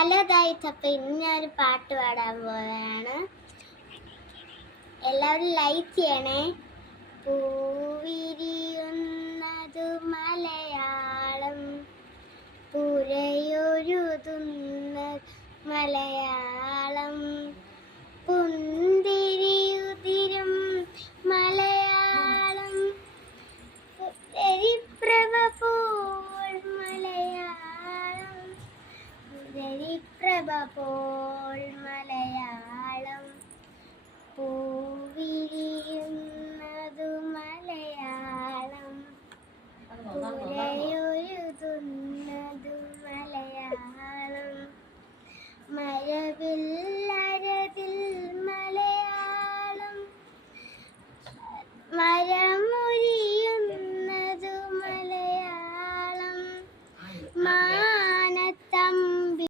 Hello guys, അപ്പൊ ഇന്ന് ഞാനൊരു പാട്ട് പാടാൻ പോവുകയാണ്. എല്ലാവരും ലൈക്ക് ചെയ്യണേ. പൂവിരിയുന്നതു മലയാളം, പുരയൊരുതുന്ന മലയാളം, പുന്തിരിയുതിരും മലയാളം, രവിപ്രഭ പോൽ മലയാളം, രവിപ്രഭ പോൽ മലയാളം, പൂവിരിയുന്നതു മലയാളം, പുരയോ